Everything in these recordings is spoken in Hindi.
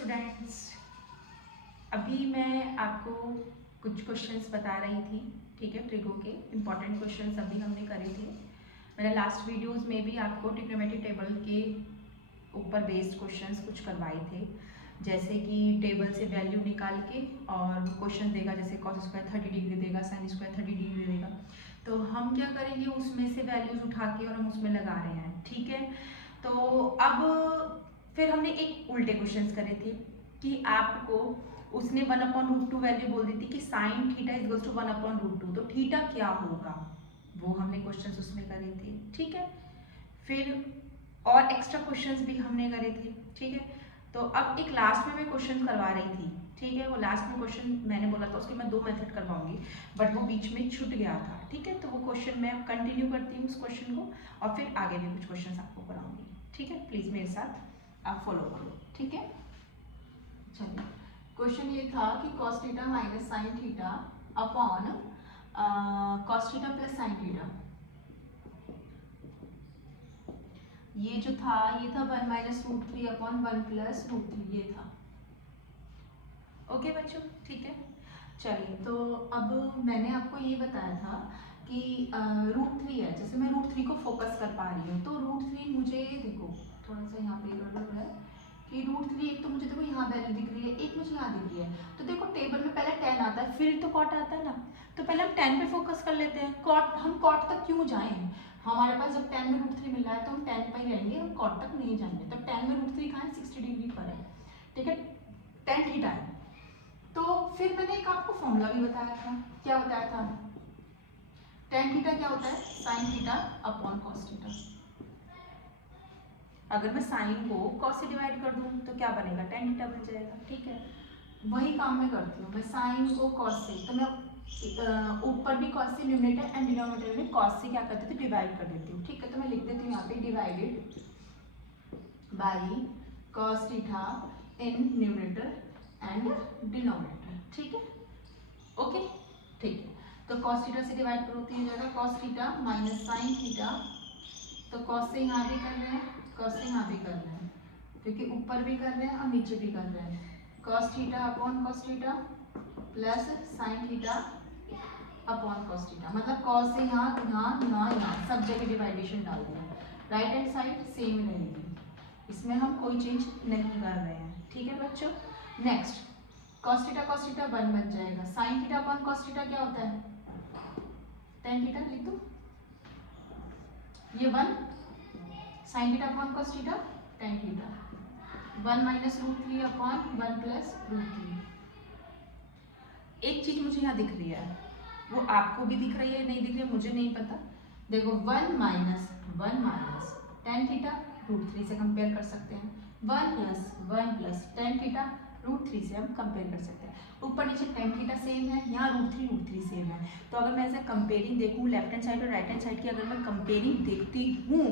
स्टूडेंट्स, अभी मैं आपको कुछ क्वेश्चंस बता रही थी, ठीक है। ट्रिगो के इम्पॉर्टेंट क्वेश्चंस अभी हमने करे थे। मैंने लास्ट वीडियोस में भी आपको ट्रिग्नोमेट्रिक टेबल के ऊपर बेस्ड क्वेश्चंस कुछ करवाए थे, जैसे कि टेबल से वैल्यू निकाल के और क्वेश्चन देगा, जैसे कॉस स्क्वायर 30 डिग्री देगा, साइन स्क्वायर 30 डिग्री देगा, तो हम क्या करेंगे, उसमें से वैल्यूज उठा के और हम उसमें लगा रहे हैं, ठीक है। तो अब फिर हमने एक उल्टे क्वेश्चंस करे थे कि आपको उसने 1/√2 वैल्यू बोल दी थी कि sine theta is equals to 1/√2, तो थीटा क्या होगा, वो हमने क्वेश्चंस उसमें करे थे, ठीक है। फिर और एक्स्ट्रा क्वेश्चंस भी हमने करे थे, ठीक है। तो अब एक लास्ट में मैं क्वेश्चन करवा रही थी, ठीक है। वो लास्ट में क्वेश्चन मैंने बोला था उसके मैं 2 मेथड करवाऊंगी, बट वो बीच में छूट गया था, ठीक है। तो वो क्वेश्चन मैं कंटिन्यू करती हूँ उस क्वेश्चन को, और फिर आगे भी कुछ क्वेश्चन आपको कराऊंगी, ठीक है। प्लीज मेरे साथ आप फॉलो करो, ठीक है। चलिए, क्वेश्चन ये था कि cos theta minus sine theta upon cos theta plus sine theta, ये जो था ये था 1 - √3 अपॉन 1 + √3, ये था। ओके बच्चों, ठीक है। चलिए, तो अब मैंने आपको ये बताया था कि √3 है, जैसे मैं √3 को फोकस कर पा रही हूँ, तो √3 मुझे देखो थोड़ा सा यहाँ पे गड़बड़ हो रहा है कि √3 एक तो मुझे देखो यहाँ वैल्यू दिख रही है, एक मुझे यहाँ दिख रही है। तो देखो टेबल में पहले 10 आता है, फिर तो कॉट आता है ना, तो पहले हम 10 पे फोकस कर लेते हैं। कॉट, हम कॉट तक क्यों जाएं, हमारे पास जब 10 में √3 मिल रहा है तो हम 10 पर ही रहेंगे, हम कॉट तक नहीं जाएंगे। तो 10 में √3 कहाँ है, 60 डिग्री पर है, ठीक है, tan थीटा है। तो फिर मैंने एक आपको फॉर्मूला भी बताया था, क्या बताया था, tan थीटा क्या होता है, sin theta upon cos theta. अगर मैं साइन को cos से डिवाइड कर दूं तो क्या बनेगा, tan थीटा बन जाएगा, ठीक है। वही काम मैं करती हूँ, मैं साइन को cos से, तो मैं ऊपर भी cos से, न्यूमरेटर एंड डिनोमिनेटर में cos से क्या करती थी, डिवाइड कर देती हूँ, ठीक है। तो मैं लिख देती हूँ यहाँ पे divided by cos theta in numerator and denominator, ठीक है, ओके, ठीक है। तो cos थीटा से डिवाइड करो तो ये हो जाएगा cos theta minus sine theta, तो cos से यहाँ भी कर रहे हैं, cos से यहाँ भी कर रहे हैं, क्योंकि ऊपर भी कर रहे हैं और नीचे भी कर रहे हैं। cos theta upon cos theta plus sine theta upon cos theta, मतलब cos से यहाँ यहाँ सब जगह डिवाइडेशन डाल दिया, राइट हैंड साइड सेम रहेगी, इसमें हम कोई चेंज नहीं कर रहे हैं, ठीक है बच्चों। नेक्स्ट cos थीटा 1 बन जाएगा, sin theta upon cos theta क्या होता है, tan थीटा, लिख दो ये 1, sin theta upon cos theta tan theta, 1 - √3 upon 1 + √3। एक चीज मुझे यहाँ दिख रही है, वो आपको भी दिख रही है, नहीं दिख रही है मुझे नहीं पता। देखो 1 - tan थीटा √3 से कंपेयर कर सकते हैं, 1 + tan थीटा √3 से हम कंपेयर कर सकते हैं। ऊपर नीचे tan थीटा सेम है, यहाँ √3 सेम है, तो अगर मैं ऐसे कंपेयरिंग देखूँ लेफ्ट हैंड साइड और राइट हैंड साइड की, अगर मैं कंपेयरिंग देखती हूँ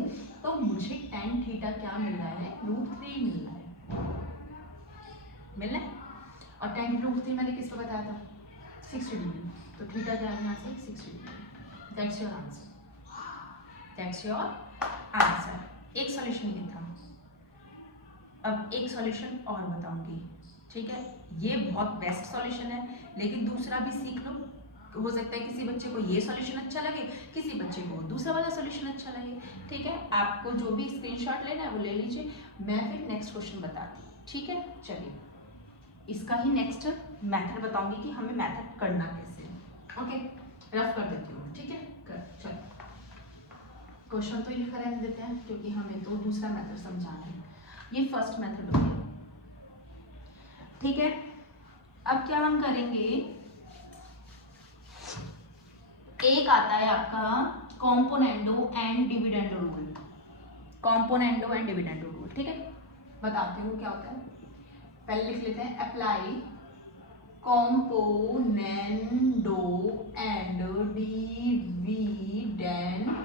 तो मुझे tan थीटा क्या मिल रहा है, √3 मिल रहा है। और tan थीटा √3 मैंने किस पे बताया था, 60 डिग्री, तो थीटा क्या है यहाँ से 60 degree. That's your answer, that's your answer. एक सॉल्यूशन ये था, अब एक सॉल्यूशन और बताऊंगी, ठीक है। ये बहुत बेस्ट सॉल्यूशन है, लेकिन दूसरा भी सीख लो, हो सकता है किसी बच्चे को ये सॉल्यूशन अच्छा लगे, किसी बच्चे को दूसरा वाला सॉल्यूशन अच्छा लगे, ठीक है। आपको जो भी स्क्रीनशॉट लेना है वो ले लीजिए, मैं फिर नेक्स्ट क्वेश्चन बताती हूँ, ठीक है। चलिए, इसका ही नेक्स्ट मेथड बताऊंगी कि हमें मेथड करना कैसे है, ओके। रफ कर देती हूँ, ठीक है। चलो, क्वेश्चन तो लिखा रहने देते हैं क्योंकि हमें तो दूसरा मेथड समझाना है, ये फर्स्ट मेथड हो गया, ठीक है। अब क्या हम करेंगे, एक आता है आपका componendo and dividendo rule, componendo and dividendo rule, ठीक है। बताती हूँ क्या होता है, पहले लिख लेते हैं, apply componendo and dividendo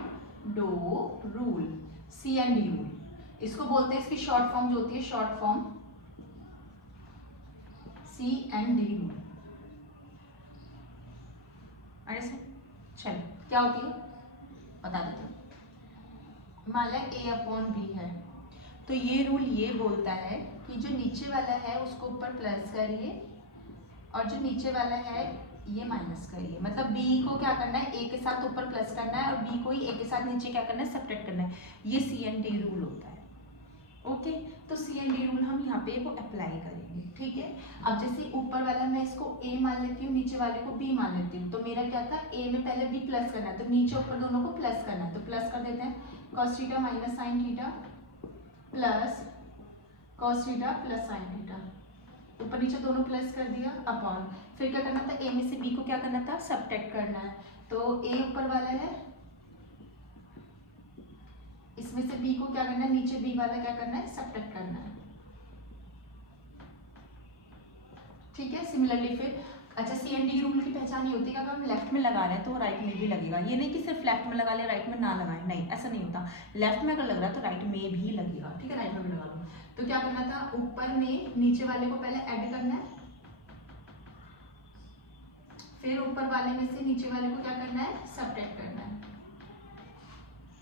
rule, CND rule इसको बोलते हैं, इसकी शॉर्ट फॉर्म जो होती है, शॉर्ट फॉर्म CND रूल। चलो क्या होती है बता देते हैं, मान लें A/B है, तो ये रूल ये बोलता है कि जो नीचे वाला है उसको ऊपर प्लस करिए और जो नीचे वाला है ये माइनस करिए। मतलब बी को क्या करना है, ए के साथ ऊपर प्लस करना है और बी को ही ए के साथ नीचे क्या करना है, सब्ट्रैक्ट करना है। ये सी एंड डी रूल होता है। ओके, तो सी एंड डी रूल हम यहाँ पे वो अप्लाई करेंगे। ठीक है, अब जैसे ऊपर वाला मैं इसको ए मान लेती हूँ, नीचे वाले को बी मान लेती हूँ। तो मेरा क्या था, ए में पहले बी प्लस करना है, तो नीचे ऊपर दोनों को प्लस करना है। तो प्लस कर देते हैं, cos theta minus sine theta plus cos theta plus sine theta. ऊपर नीचे दोनों प्लस कर दिया अपॉन, फिर क्या करना था, ए में से बी को क्या करना था, सब्ट्रैक्ट करना है। तो ए ऊपर वाला है, इसमें से बी को क्या करना है, नीचे बी वाला क्या करना है, सब्ट्रैक्ट करना है। ठीक है, सिमिलरली फिर अच्छा सी एंड डी रूल की पहचान ये होती है कि अगर हम लेफ्ट में लगा रहे हैं तो राइट में भी लगेगा। ये नहीं कि सिर्फ लेफ्ट में लगा ले राइट में ना लगाए, नहीं ऐसा नहीं होता। लेफ्ट में अगर लग रहा है तो राइट में भी लगेगा। ठीक है, राइट में भी लगा लो। तो क्या करना था, ऊपर में नीचे वाले को पहले ऐड करना है, फिर ऊपर वाले में से नीचे वाले को क्या करना है, सब्ट्रैक्ट करना है।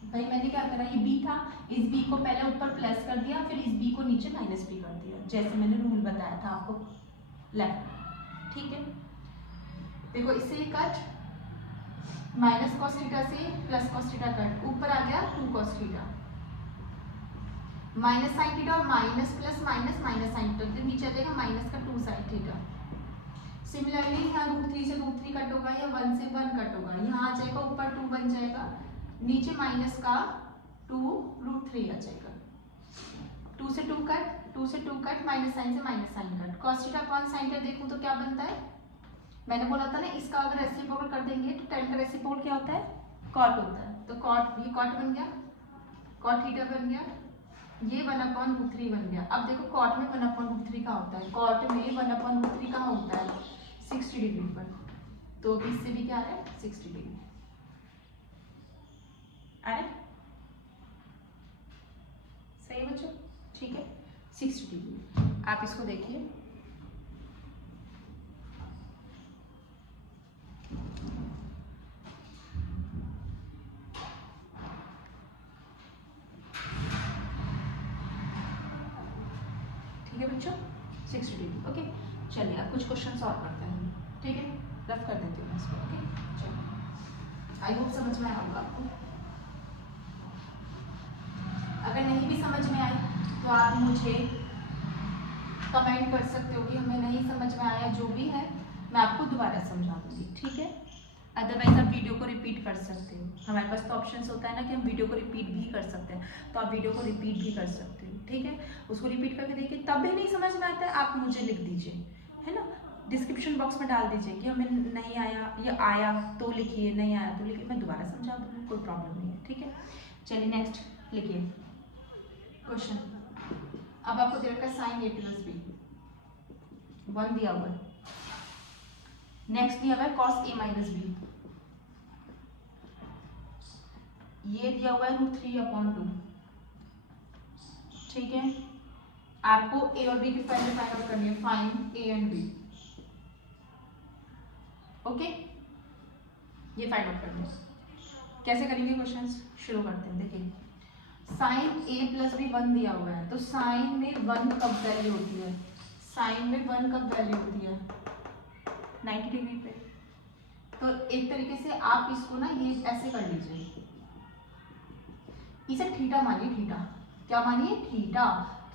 भाई मैंने क्या करा, ये बी था, इस बी को पहले ऊपर प्लस कर दिया, फिर इस बी को नीचे माइनस भी कर दिया, जैसे मैंने रूल बताया था आपको लेफ्ट। ठीक है, देखो इससे कट, माइनस कॉस थीटा से प्लस कॉस थीटा कट, ऊपर आ गया 2 cos theta minus sine theta और minus plus minus minus sine theta, तो नीचे आ जाएगा माइनस का 2 साइन थीटा। सिमिलरली यहाँ √3 से √3 कट होगा या 1 से 1 कट होगा, यहाँ आ जाएगा ऊपर 2 बन जाएगा, नीचे माइनस का 2 √3 आ जाएगा। 2 से 2 कट, 2 से 2 कट, माइनस साइन से minus sine cut, cos theta upon sine theta देखूं तो क्या बनता है, मैंने बोला था ना इसका अगर रेसिप्रोकल कर देंगे तो tan का रेसिप्रोकल क्या होता है, कॉट होता है। तो कॉट, ये कॉट बन गया, कॉट थीटा बन गया, ये 1/√3 बन गया। अब देखो कॉट में 1/√3 का होता है, कॉट में 1/√3 कहाँ होता है, 60 डिग्री पर। तो इससे भी क्या है, 60 डिग्री। अरे सही बच्चों, ठीक है 60 डिग्री। आप इसको देखिए, ठीक है बच्चों 60 डिग्री। ओके, चलिए अब कुछ क्वेश्चन सॉल्व करते हैं। ठीक है, रफ कर देती हूँ इसको। ओके चलिए, आई होप समझ में आया होगा आपको। अगर नहीं भी समझ में आई तो आप मुझे कमेंट कर सकते हो कि हमें नहीं समझ में आया, जो भी है मैं आपको दोबारा समझा दूंगी। ठीक है, अदरवाइज आप वीडियो को रिपीट कर सकते हो, हमारे पास तो ऑप्शन होता है ना कि हम वीडियो को रिपीट भी कर सकते हैं, तो आप वीडियो को रिपीट भी कर सकते हो। ठीक है, उसको रिपीट करके देखिए, तब भी नहीं समझ में आता है आप मुझे लिख दीजिए, है ना, डिस्क्रिप्शन बॉक्स में डाल दीजिए कि हमें नहीं आया, या आया तो लिखिए, नहीं आया तो लिखिए, मैं दोबारा समझा दूँगी, कोई प्रॉब्लम नहीं है। ठीक है, चलिए नेक्स्ट लिखिए क्वेश्चन। अब आपको दे रखा है साइन a प्लस बी, 1 दिया हुआ है। नेक्स्ट दिया हुआ है कॉस a माइनस बी, ये दिया हुआ है √3/2। ठीक है, आपको a और b की वैल्यू फाइंड आउट करनी है, find a and b। Okay, ये फाइंड आउट करनी है। कैसे करेंगे क्वेश्चंस, शुरू करते हैं। देखिए साइन a प्लस बी 1 दिया हुआ है, तो साइन में 1 कब वैल्यू होती है, साइन में 1 कब वैल्यू होती है, 90 डिग्री पे। तो एक तरीके से आप इसको ना ये ऐसे कर लीजिए, इसे थीटा मानिए, थीटा क्या मानिए, थीटा।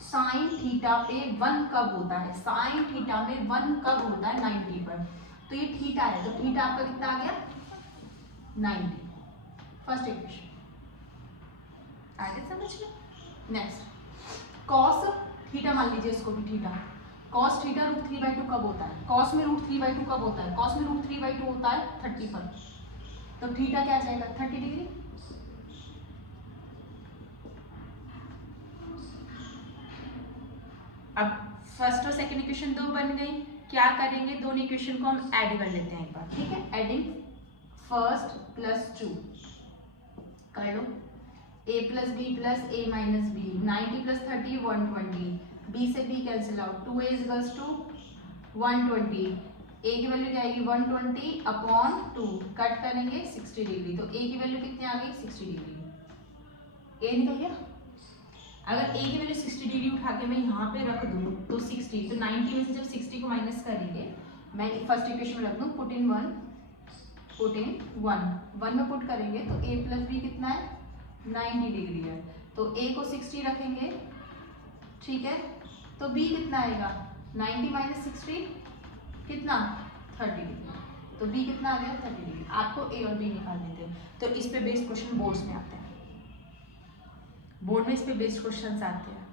साइन थीटा पे 1 कब होता है, साइन थीटा में 1 कब होता है, 90 पर। तो ये थीटा है, तो थीटा आपका कितना आ गया, 90। फर्स्ट इक्वेशन आगे समझ में। नेक्स्ट कॉस थीटा मान लीजिए, इसको भी थीटा, कॉस थीटा √3/2 कब होता है, कॉस में √3/2 कब होता है, कॉस में √3/2 होता है 30 पर। तो थीटा क्या आ जाएगा, 30 डिग्री। अब फर्स्ट और सेकंड इक्वेशन 2 बन गई, क्या करेंगे, दोनों इक्वेशन को हम ऐड कर लेते हैं एक बार। ठीक है, एडिंग फर्स्ट प्लस 2 कर लो, a plus b plus a minus b, 90 plus 30 120, b से b cancel out, 2a equals to 120, a की वैल्यू क्या आएगी 120/2, कट करेंगे 60 डिग्री, तो a की वैल्यू कितनी आ गई 60 डिग्री। a निकल गया, अगर ए की वैल्यू 60 डिग्री उठा के मैं यहाँ पे रख दूँ तो 60, तो 90 में से जब 60 को माइनस करेंगे, मैं फर्स्ट इक्वेशन में रख दूँ पुट इन 1 में पुट करेंगे तो a प्लस बी कितना है 90 डिग्री है, तो a को 60 रखेंगे, ठीक है, तो b कितना आएगा 90 माइनस 60 कितना 30 डिग्री, तो b कितना आ गया 30 डिग्री। आपको a और b निकाल देते हैं। तो इस पे बेस्ड क्वेश्चन बोर्ड्स में आते हैं, बोर्ड में इस पे बेस्ड क्वेश्चंस आते हैं।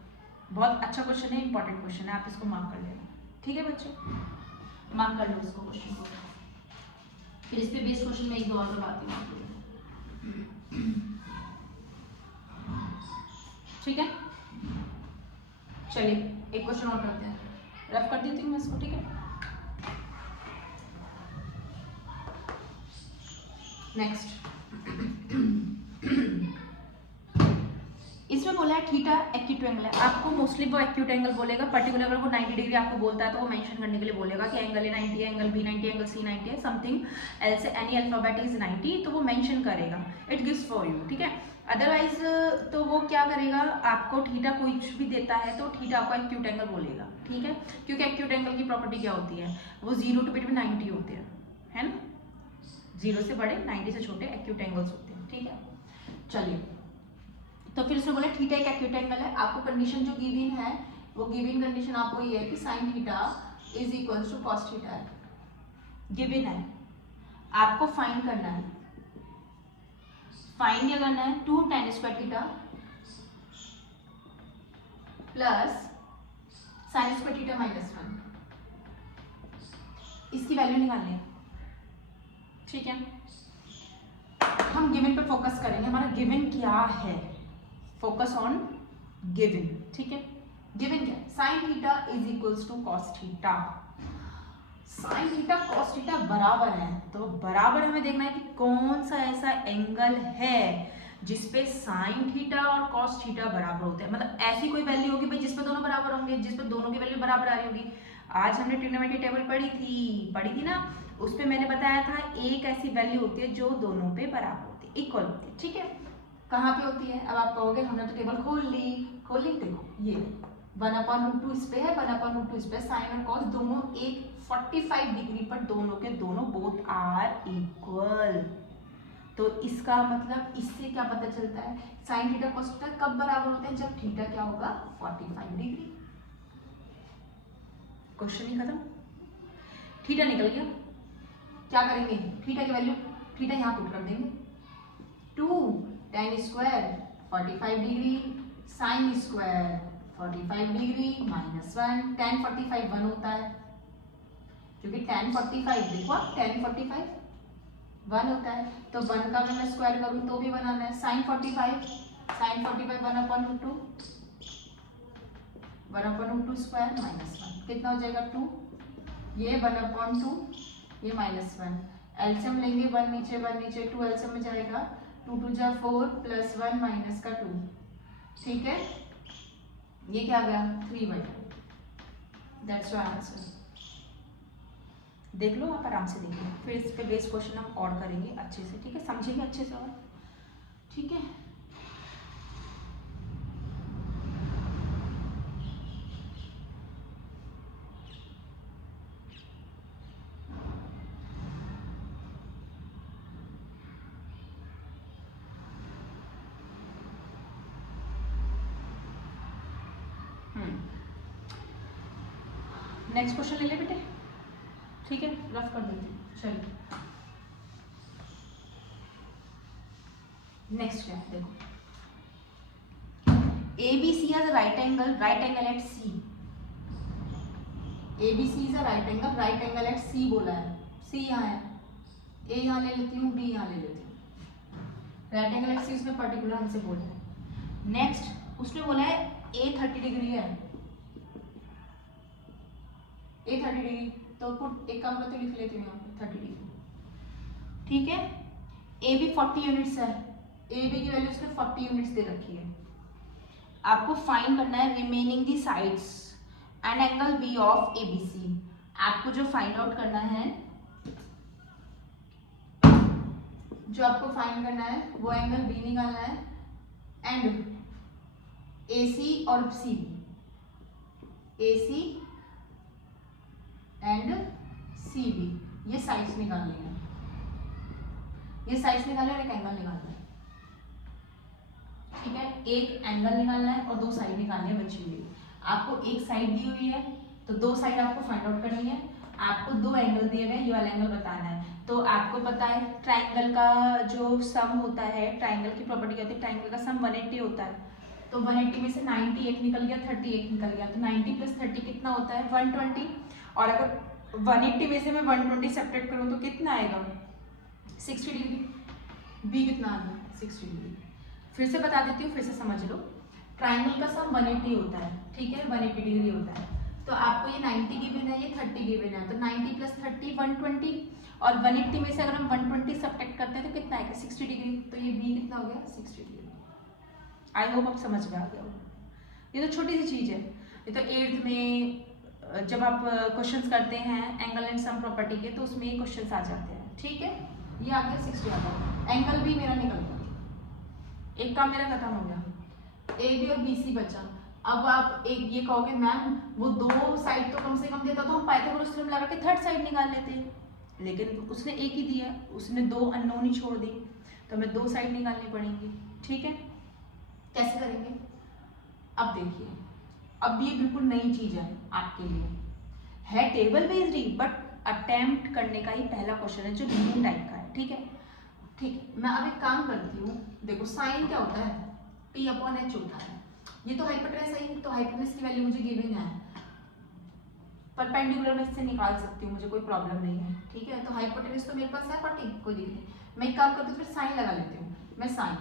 बहुत अच्छा क्वेश्चन है, इंपॉर्टेंट क्वेश्चन है, आप इसको मार्क कर लेना, ठीक है बच्चों, मार्क कर लो इसको क्वेश्चन को। फिर इस पे बेस्ड क्वेश्चन में एक दो और करवाती हूँ, ठीक है। चलिए एक क्वेश्चन और करते हैं, रफ कर देती हूँ मैं इसको, ठीक है। नेक्स्ट इसमें बोला है थीटा एक्यूट एंगल है, आपको मोस्टली वो एक्यूट एंगल बोलेगा, पर्टिकुलर अगर वो 90 डिग्री आपको बोलता है तो वो मेंशन करने के लिए बोलेगा कि एंगल ए 90 है, एंगल बी 90 है, एंगल सी 90 है, something else any alphabet is 90, तो वो मेंशन करेगा, इट गिव्स फॉर यू, ठीक है। अदरवाइज तो वो क्या करेगा, आपको थीटा कोई भी देता है तो थीटा आपको एक्यूट एंगल बोलेगा, ठीक है, क्योंकि एक्यूट एंगल की प्रॉपर्टी क्या होती है, वो 0 टू बिटवीन 90 होते हैं, है ना, 0 से बड़े 90 से छोटे एक्यूट एंगल्स होते हैं, ठीक है। चलिए तो फिर उसने बोला थीटा एक एक्यूट एंगल है, आपको कंडीशन जो गिवन है वो गिवन कंडीशन आपको ये है कि sine theta is equals to cos theta है, गिवन है, आपको फाइंड करना है, फाइंड क्या करना है 2 tan square theta plus sine square theta minus 1, इसकी वैल्यू निकालनी है, ठीक है। हम गिवन पे फोकस करेंगे, हमारा गिवन क्या है, फोकस ऑन गिवन, ठीक है। गिवन क्या है, sine theta is equals to cos theta, sine theta cos theta बराबर है, तो बराबर हमें देखना है कि कौन सा ऐसा एंगल है जिसपे साइन थीटा और कॉस थीटा बराबर होते हैं, मतलब ऐसी कोई वैल्यू होगी भाई जिसपे दोनों बराबर होंगे, जिसपे दोनों की वैल्यू बराबर आ रही होगी। आज हमने ट्रिग्नोमेट्री टेबल पढ़ी थी ना, उस पे मैंने बताया था एक ऐसी वैल्यू होती है जो दोनों पे बराबर होती है, इक्वल होती है, ठीक है। कहाँ पे होती है, अब आप कहोगे हमने तो टेबल खोल ली, देखो ये 1/√2 इस पे है, 1/√2 इस पे, साइन और कॉस दोनों एक 45 डिग्री पर दोनों के दोनों बोथ आर इक्वल, तो इसका मतलब इससे क्या पता चलता है, साइन थीटा कॉस थीटा कब बराबर होते हैं, जब थीटा क्या होगा 45 डिग्री। क्वेश्चन ही खत्म, थीटा निकल गया, क्या करेंगे, थीटा की वैल्यू थीटा यहाँ पुट कर देंगे, 2 tan square 45 degree sine square 45 degree minus 1, tan 45 1 होता है, क्योंकि tan 45 देखो tan 45 1 होता है, तो 1 का मैं स्क्वायर करूँ तो भी 1 आना है, साइन 45 1/√2 1/√2 स्क्वायर माइनस 1 कितना हो जाएगा 2, ये 1/2 ये माइनस 1, एलसीएम लेंगे 1 नीचे 2 एलसीएम में जाएगा, 2 2 जा 4 प्लस 1 माइनस का 2, ठीक है, ये क्या आ गया 3/2, दैट्स योर आंसर। देख लो आप आराम से देखिए, फिर इस पे बेस्ड क्वेश्चन हम और करेंगे अच्छे से, ठीक है, समझेंगे अच्छे से और, ठीक है। नेक्स्ट क्वेश्चन ले ले बेटे, ठीक है, रफ कर देते हैं, चलिए नेक्स्ट क्या है, देखो ABC has a right angle at C, ABC is a right angle at C बोला है, C यहाँ है, A यहाँ ले लेती हूँ, B यहाँ ले लेती हूँ, राइट एंगल एट C उसमें पर्टिकुलर हमसे बोला है। नेक्स्ट उसने बोला है A 30 डिग्री है, A 30 डिग्री, तो पुट एक काम करते लिख लेती हूँ यहाँ पे 30 डिग्री, ठीक है। A भी 40 यूनिट्स है, A B की वैल्यू उसने 40 यूनिट्स दे रखी है, आपको फाइंड करना है remaining the sides and angle B of ABC, आपको जो फाइंड आउट करना है, जो आपको फाइंड करना है वो एंगल B निकालना है एंड AC और CB, AC एंड CB, ये साइड्स निकालनी है, ये साइड्स निकालना है और एक एंगल निकालना है, ठीक है। एक एंगल निकालना है और दो साइड निकालनी है बची हुई। आपको एक साइड दी हुई है तो दो साइड आपको फाइंड आउट करनी है। आपको दो एंगल दिए गए, ये वाला एंगल बताना है। तो आपको पता है ट्राइंगल का जो सम होता है, ट्राइंगल की प्रॉपर्टी होती है, ट्राइंगल का सम 180 होता है। तो 180 में से 90 एक निकल गया, 30 एक निकल गया, तो 90 प्लस 30 कितना होता है 120। और अगर 180 में से मैं 120 सब्ट्रैक्ट करूँ तो कितना आएगा 60 डिग्री। बी कितना आ गया 60 डिग्री। फिर से बता देती हूँ, फिर से समझ लो। ट्राइंगल का सम 180 होता है, ठीक है, 180 डिग्री होता है। तो आपको ये 90 गिवन है, ये 30 गिवन है, तो 90 प्लस 30 120। और 180 में से अगर हम 120 सब्ट्रैक्ट करते हैं तो कितना आएगा 60 डिग्री। तो ये बी कितना हो गया 60 डिग्री। आई होप आप समझ में आ गया हो। ये तो छोटी सी चीज़ है। ये तो 8th में जब आप क्वेश्चंस करते हैं एंगल एंड सम प्रॉपर्टी के, तो उसमें ये क्वेश्चंस आ जाते हैं, ठीक है। ये आ गया 60 आ गया, एंगल भी मेरा निकल गया, एक काम मेरा खत्म हो गया, ए बी और बी सी बचा। अब आप एक ये कहोगे मैम वो दो साइड तो कम से कम देता, तो हम पाइथागोरस थ्योरम लगा के थर्ड साइड निकाल लेते हैं, लेकिन उसने एक ही दिया, उसने दो अननोन ही छोड़ दी, तो हमें दो साइड निकालनी पड़ेंगी, ठीक है। कैसे करेंगे अब देखिए। अब ये बिल्कुल नई चीज है आपके लिए, है table based he, but attempt करने का ही पहला क्वेश्चन है जो न्यू टाइप का है, ठीक है। ठीक, मैं अब एक काम करती हूँ। देखो साइन क्या होता है, P अपॉन H होता है। ये तो हाइपोटेनस है, तो हाइपोटेनस की वैल्यू मुझे गिवन है, परपेंडिकुलर में इससे निकाल सकती हूँ, मुझे कोई प्रॉब्लम नहीं है, ठीक है। तो हाइपोटेनस तो मेरे पास है 40, कोई दिक्कत नहीं। मैं एक काम करती हूँ, फिर साइन लगा लेती हूँ। मैं साइन,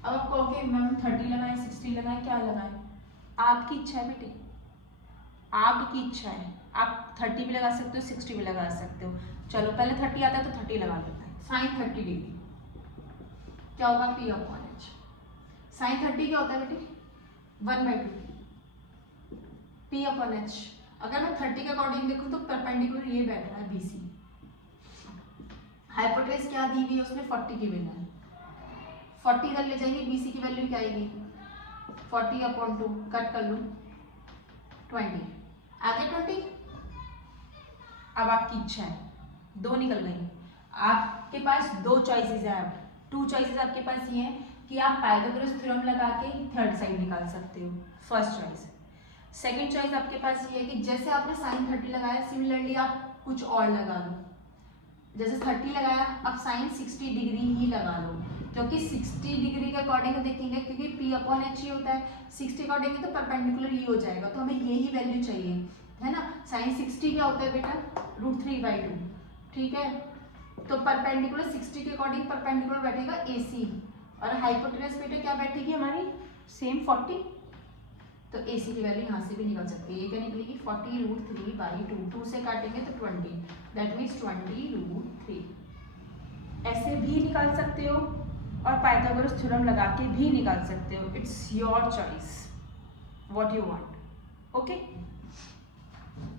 अब आप कहोगे मैम 30 लगाएं 60 लगाएं, क्या लगाएं, आपकी इच्छा है बेटे, आपकी इच्छा है। आप 30 भी लगा सकते हो, 60 भी लगा सकते हो। चलो पहले 30 आता है तो 30 लगा देता है। साइन 30 डिग्री क्या होगा P अपॉन H। साइन 30 क्या होता है बेटे 1/2 P अपॉन H। अगर मैं 30 के अकॉर्डिंग देखूं तो परपेंडिकुलर ये बैठ रहा है BC। हाइपोटेनस क्या दी हुई है उसमें 40 की वैल्यू है, 40 इधर ले जाएंगे, BC की वैल्यू क्या आएगी 40 अपॉन 2, कट कर लो 20, आगे 20। अब आपकी इच्छा है, दो निकल गई, आपके पास दो चॉइसेस है। अब टू चॉइसेस आपके पास ये है कि आप पाइथागोरस थ्योरम लगा के थर्ड साइड निकाल सकते हो, फर्स्ट चॉइस। सेकंड चॉइस आपके पास ये है कि जैसे आपने साइन 30 लगाया, सिमिलरली आप कुछ और लगा लो। जैसे 30 लगाया, अब साइन 60 डिग्री ही लगा लो, क्योंकि 60 डिग्री के अकॉर्डिंग देखेंगे, क्योंकि P अपॉन H ही होता है। 60 अकॉर्डिंग तो परपेंडिकुलर ही हो जाएगा, तो हमें यही वैल्यू चाहिए, है ना। साइन 60 क्या होता है बेटा √3/2, ठीक है। तो परपेंडिकुलर 60 के अकॉर्डिंग परपेंडिकुलर बैठेगा AC, और हाइपोटेनस बेटा क्या बैठेगी हमारी सेम 40। तो AC की वैल्यू यहाँ से भी निकल सकती है। ये क्या निकलेगी 40√3/2, 2 से काटेंगे तो 20, दैट मीन्स 20√3। ऐसे भी निकाल सकते हो और पाइथागोरस थ्योरम लगा के भी निकाल सकते हो। It's your choice, what you want. Okay,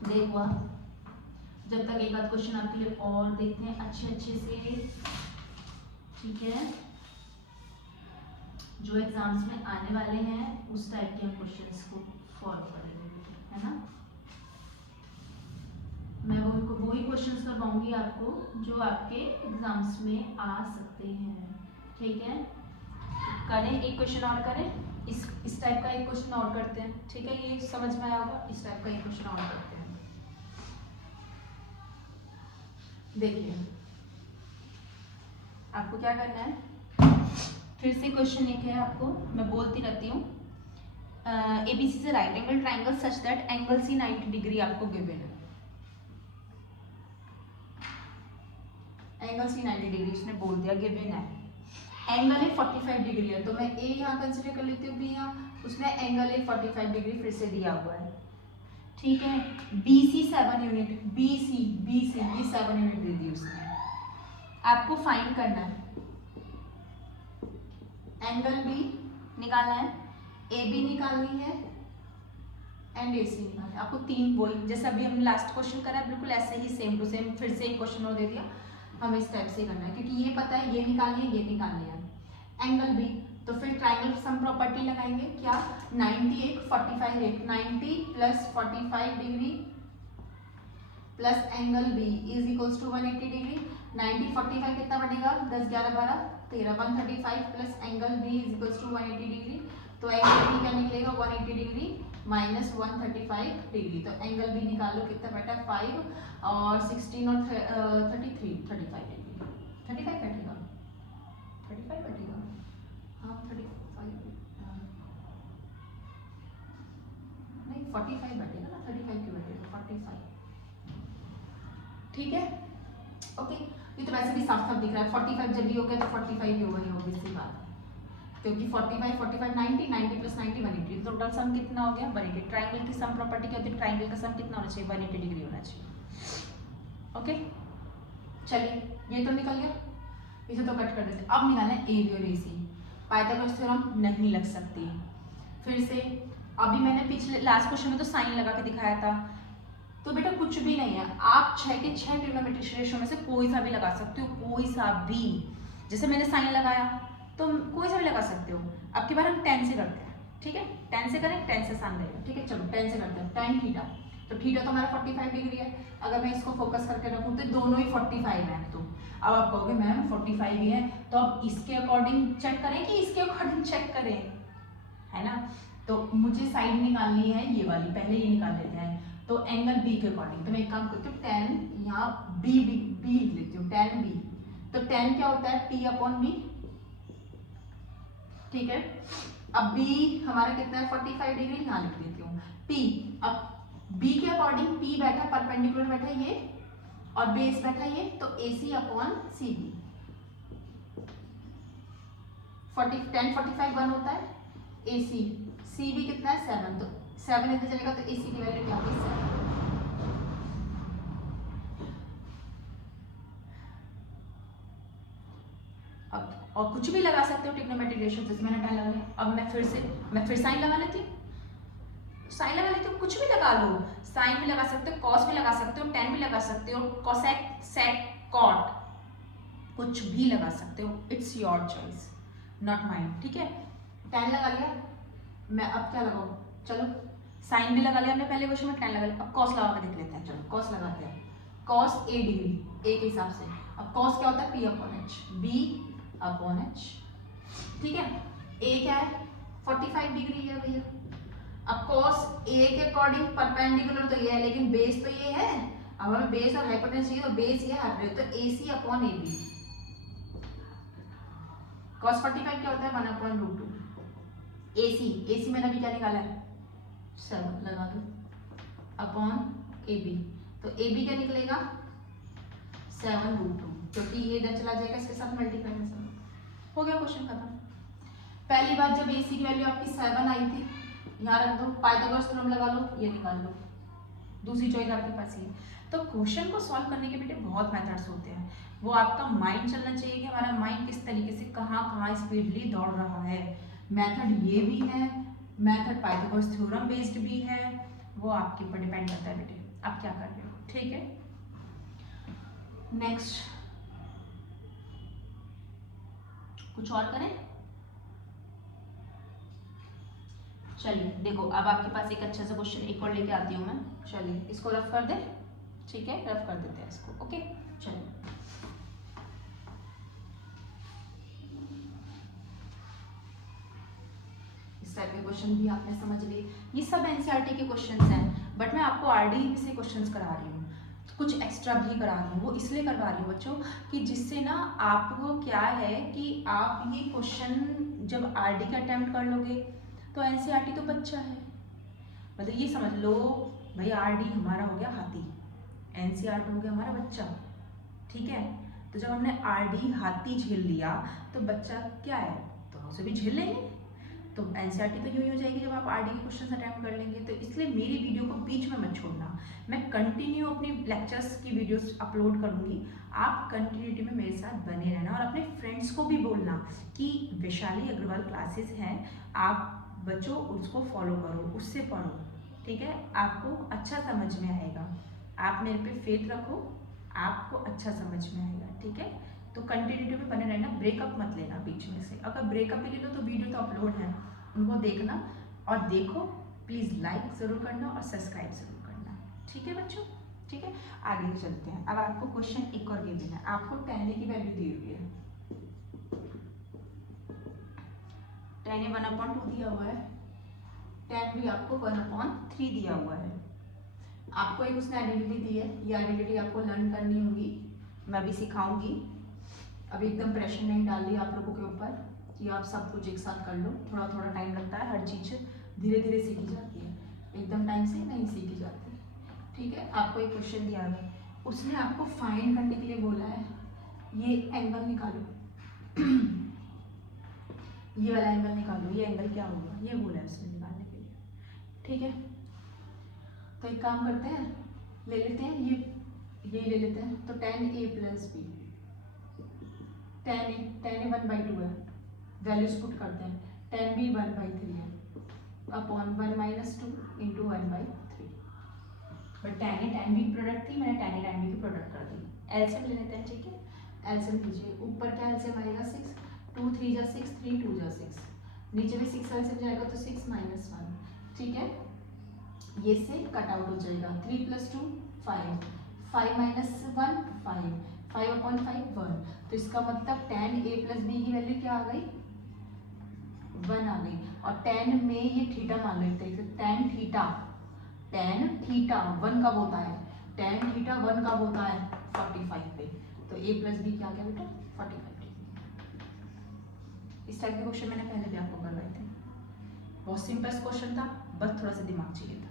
देखो जब तक एक आध क्वेश्चन आती है और देखते हैं अच्छे से, ठीक है। जो एग्जाम्स में आने वाले हैं उस टाइप के क्वेश्चंस को फॉलो करेंगे, है ना। मैं वही क्वेश्चंस करवाऊंगी आपको जो आपके एग्जाम्स में आ सकते हैं, ठीक है। करें एक क्वेश्चन और करें, इस टाइप का एक क्वेश्चन और करते हैं, ठीक है। ये समझ में आया होगा, इस टाइप का एक क्वेश्चन और करते हैं। देखिए आपको क्या करना है, फिर से क्वेश्चन एक है, आपको मैं बोलती रहती हूँ। ABC से right angle triangle such that angle C 90 degree आपको गिवन है। एंगल C 90 डिग्री उसने बोल दिया, गिवन है। एंगल है 45 डिग्री है, तो मैं A यहाँ कंसिडर कर लेती हूँ, B यहाँ, उसने एंगल है 45 डिग्री फिर से दिया हुआ है, ठीक है। BC 7 यूनिट, BC ये 7 यूनिट दे दी उसने। आपको फाइंड करना है, एंगल B निकालना है, AB निकालनी है एंड AC निकालना है। आपको तीन वही जैसे अभी हमने लास्ट क्वेश्चन करा है, बिल्कुल ऐसे ही सेम टू सेम फिर से एक क्वेश्चन और दे दिया, हमें इस टाइप से करना है, क्योंकि ये पता है ये निकालनी है, ये निकालनी है। एंगल B तो फिर ट्राइंगल सम प्रॉपर्टी लगाएंगे क्या, 90 एक 45 एक, 90 plus 45 degree plus angle b is equals to 180 degree. 90 45 कितना बढ़ेगा, 10 11 12 13, 135 plus angle b is equals to 180 degree. तो एंगल बी क्या निकलेगा, 180 डिग्री माइनस 135 डिग्री। तो एंगल बी निकालो कितना बैठा, 5 और 16 और 33 35 डिग्री। 35 बैठेगा, 35 बैठेगा, हाँ 35 नहीं 45 बैठेगा ना, 35 क्यों बैठेगा, 45। ठीक है, ओके। ये तो वैसे भी साफ साफ दिख रहा है, 45 जब भी हो गया तो 45 ही होगा, ये ऑब्वियसली बात है, क्योंकि 45 45 90 90 प्लस 90 180, तो टोटल सम कितना हो गया 180। ट्राइंगल की सम प्रॉपर्टी क्या होती है, ट्राइंगल का सम कितना होना चाहिए, 180 डिग्री होना चाहिए। ओके चलिए ये तो निकल गया, इसे तो कट कर देते। अब निकालना है ए बी और ए सी। पाइथागोरस थ्योरम नहीं लग सकती फिर से। अभी मैंने पिछले लास्ट क्वेश्चन में तो साइन लगा के दिखाया था, तो बेटा कुछ भी नहीं है, आप 6 के 6 ट्रिग्नोमेट्रिक रेशियो में से कोई सा भी लगा सकते हो, कोई सा भी। जैसे मैंने साइन लगाया तो कोई सा भी लगा सकते हो। अब की बार हम 10 से करते हैं, ठीक है, 10 से करें, 10 से साइन लगेगा, ठीक है। चलो 10 से करते हैं, tan थीटा, तो थीटा तो हमारा 45 डिग्री है। अगर मैं इसको फोकस करके रखूँ तो दोनों ही 45 हैं। तो अब आप कहोगे मैम 45 ही है, तो अब इसके अकॉर्डिंग चेक करें कि इसके अकॉर्डिंग चेक करें, है ना। तो मुझे साइड निकालनी है ये वाली, पहले ये निकाल लेते हैं। तो एंगल बी के अकॉर्डिंग तो मैं एक काम करती हूँ, tan यहाँ बी लिख लेती हूँ, tan बी। तो tan क्या होता है, p अपॉन बी, ठीक है। अब b हमारा कितना है 45 डिग्री, यहाँ लिख देती हूँ p। अब b के अकॉर्डिंग p बैठा परपेंडिकुलर बैठा ये और बेस बैठा ये, तो AC अपॉन सी बी। 10 45 1 होता है, AC सी बी कितना है 7, तो 7 इधर चलेगा तो AC की वैल्यू क्या होगी 7। अब और कुछ भी लगा सकते हो ट्रिग्नोमेट्रिक रेशियो, जैसे मैंने tan लगा लिया। अब मैं फिर साइन लगा लेती हूँ, साइन लगा लेती हूँ, कुछ भी लगा लो, साइन भी लगा सकते हो, कॉस भी लगा सकते हो, tan भी लगा सकते हो, कोसेक सेक कॉट कुछ भी लगा सकते हो, it's your choice not mine, ठीक है। tan लगा लिया, मैं अब क्या लगाऊं, चलो साइन भी लगा लिया हमने पहले क्वेश्चन में, tan लगा लिया। अब cos लगा के देख लेते हैं, चलो cos लगाते हैं, cos a डिग्री a के हिसाब से। अब cos क्या होता है p upon h, b upon h, ठीक है। a क्या है 45 डिग्री है भैया। अब cos a के अकॉर्डिंग परपेंडिकुलर तो ये है, लेकिन बेस तो ये है। अब हमें बेस और हाइपोटेन्यूज चाहिए, तो बेस ये हट रहे, तो AC अपॉन AB। cos 45 क्या होता है 1 अपॉन रूट 2। AC मैंने अभी क्या निकाला है 7 लगा दो अपॉन AB, तो AB क्या निकलेगा 7 रूट 2, क्योंकि ये इधर चला जाएगा इसके साथ मल्टीप्लाई में 7। हो गया क्वेश्चन खत्म। पहली बार जब AC की वैल्यू आपकी 7 आई थी, यहाँ रख दो, पाइथागोरस थ्योरम लगा लो, ये निकाल लो, दूसरी चॉइस आपके पास ही है। तो क्वेश्चन को सॉल्व करने के बेटे बहुत मेथड्स होते हैं, वो आपका माइंड चलना चाहिए कि हमारा माइंड किस तरीके से कहाँ स्पीडली दौड़ रहा है। मेथड ये भी है, मेथड पाइथागोरस थ्योरम बेस्ड भी है, वो आपके ऊपर डिपेंड करता है बेटे आप क्या कर रहे हो, ठीक है। नेक्स्ट कुछ और करें, चलिए देखो अब आपके पास एक अच्छा सा क्वेश्चन एक और लेके आती हूँ मैं, चलिए इसको रफ कर दे, ठीक है रफ कर देते हैं इसको, ओके चलिए। इस टाइप के क्वेश्चन भी आपने समझ लिए, ये सब एनसीईआरटी के क्वेश्चंस हैं, बट मैं आपको आरडी से क्वेश्चंस करा रही हूँ, कुछ एक्स्ट्रा भी करा रही हूँ। वो इसलिए करवा रही हूँ बच्चों कि जिससे ना आपको क्या है कि आप ये क्वेश्चन जब आरडी का अटेम्प्ट कर लोगे तो एनसीईआरटी तो बच्चा है, मतलब ये समझ लो भाई आरडी हमारा हो गया हाथी, एनसीईआरटी हो गया हमारा बच्चा, ठीक है। तो जब हमने आरडी हाथी झेल लिया तो बच्चा क्या है तो उसे भी झेल लेंगे, तो एनसीईआरटी तो यूँ ही हो जाएगी जब आप आरडी के क्वेश्चन अटैम्प्ट कर लेंगे। तो इसलिए मेरी वीडियो को बीच में मत छोड़ना, मैं कंटिन्यू अपनी लेक्चर्स की वीडियोस अपलोड करूँगी, आप कंटिन्यूटी में मेरे साथ बने रहना और अपने फ्रेंड्स को भी बोलना कि वैशाली अग्रवाल क्लासेस हैं, आप बच्चों उसको फॉलो करो, उससे पढ़ो, ठीक है, आपको अच्छा समझ में आएगा, आप मेरे पे फेथ रखो, आपको अच्छा समझ में आएगा, ठीक है। तो कंटिन्यूटी में बने रहना, ब्रेकअप मत लेना बीच में से। अगर ब्रेकअप ही ले लो तो वीडियो तो अपलोड है, उनको देखना और देखो। प्लीज़ लाइक ज़रूर करना और सब्सक्राइब ज़रूर करना, ठीक है बच्चों? ठीक है, आगे चलते हैं। अब आपको क्वेश्चन एक और गिवन है, आपको tan की वैल्यू दी हुई है, tan 1/2 दिया हुआ है, tan भी आपको 1/3 दिया हुआ है। आपको एक उसने आइडेंटिटी दी है, ये आइडेंटिटी आपको लर्न करनी होगी, मैं भी सिखाऊंगी। अभी एकदम प्रेशर नहीं डाल रही आप लोगों के ऊपर कि आप सब कुछ एक साथ कर लो, थोड़ा थोड़ा टाइम लगता है, हर चीज़ धीरे धीरे सीखी जाती है, एकदम टाइम से नहीं सीखी जाती। ठीक है, आपको एक क्वेश्चन दिया है, उसने आपको फाइंड करने के लिए बोला है ये एंगल निकालो ये वाला एंगल निकालो, ये एंगल क्या होगा ये बोला है उसने निकालने के लिए। ठीक है, तो एक काम करते हैं, ले लेते हैं ये ले लेते हैं, तो tan a plus b, tan a 1/2 है, वैल्यूज पुट करते हैं, tan b 1/3 है upon 1 - 2 into 1/3। But tan b की प्रोडक्ट थी, मैंने tan b की प्रोडक्ट कर दी। एलसीएम ले लेते हैं, ठीक है, एलसीएम लीजिए। ऊपर क्या एलसीएम आएगा 6, 2 3 जा 6, 3 2 जा 6, नीचे भी 6 एलसीएम जाएगा तो 6 - 1। ठीक है, ये से कट आउट हो जाएगा, 3 + 2 5, 5 - 1 5, 5/5 1। तो इसका मतलब tan a प्लस बी की वैल्यू क्या आ गई 1 आ गई। और tan में ये थीटा मान लो एक तरीके से, tan थीटा 1 कब होता है, tan थीटा 1 कब होता है 45 पे। तो a प्लस बी क्या गया बेटा 45 डिग्री। इस टाइप के क्वेश्चन मैंने पहले भी आपको करवाए थे, बहुत सिंपल क्वेश्चन था, बस थोड़ा सा दिमाग चाहिए था।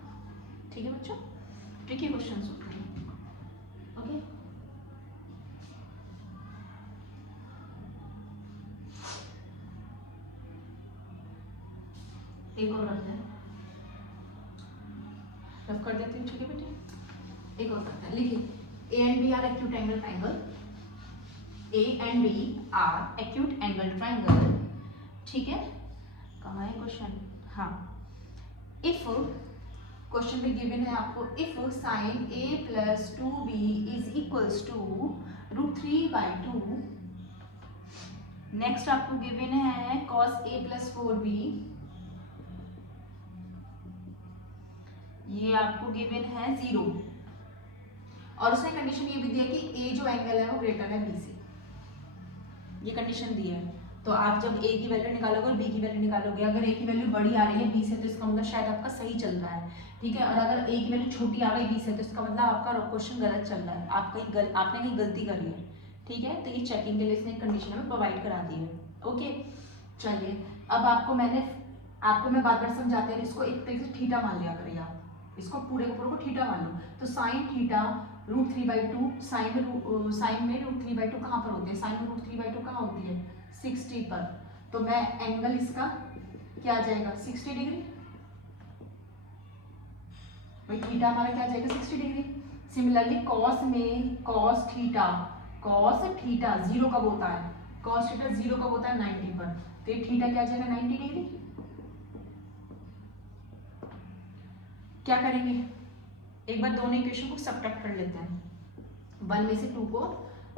ठीक है बच्चों, ट्रिकी क्वेश्चन होते हैं। ओके, एक और करते हैं, रफ कर देते हैं। ठीक है बेटे, एक और करते हैं, लिखिए A and B are acute angle triangle, A and B are acute angle triangle. ठीक है, कहाँ है क्वेश्चन, हाँ, इफ क्वेश्चन में गिवन है आपको, if sine a plus 2b is equals to √3/2। Next आपको गिवन है cos a प्लस 4b, ये आपको गिवन है 0, और उसने कंडीशन ये भी दिया कि a जो एंगल है वो ग्रेटर है b से, ये कंडीशन दी है। तो आप जब a की वैल्यू निकालोगे और b की वैल्यू निकालोगे, अगर a की वैल्यू बड़ी आ रही है b से तो इसका मतलब शायद आपका सही चल रहा है। ठीक है, और अगर a की वैल्यू छोटी आ गई b से तो इसका मतलब आपका क्वेश्चन गलत चल रहा है, आपने कहीं गलती करी है। ठीक है, तो ये चेकिंग के लिए इसने कंडीशन हमें प्रोवाइड करा दी है। ओके, चलिए, अब आपको मैं बार बार समझाते हैं, इसको एक तरीके से थीटा मान लिया करिए आप, इसको पूरे को पूरे को थीटा मान लो। तो साइन थीटा √3/2, साइन में √3/2 कहाँ पर होती है, साइन में √3/2 कहाँ होती है 60 पर। तो मैं एंगल इसका क्या आ जाएगा 60 डिग्री, भाई थीटा हमारा क्या आ जाएगा 60 डिग्री। सिमिलरली कॉस में कॉस थीटा 0 कब होता है, कॉस थीटा 0 कब होता है 90 पर, तो ये थीटा क्या आ जाएगा 90 डिग्री। क्या करेंगे, एक बार दोनों इक्वेशन को सब्ट्रैक्ट कर लेते हैं, 1 में से 2 को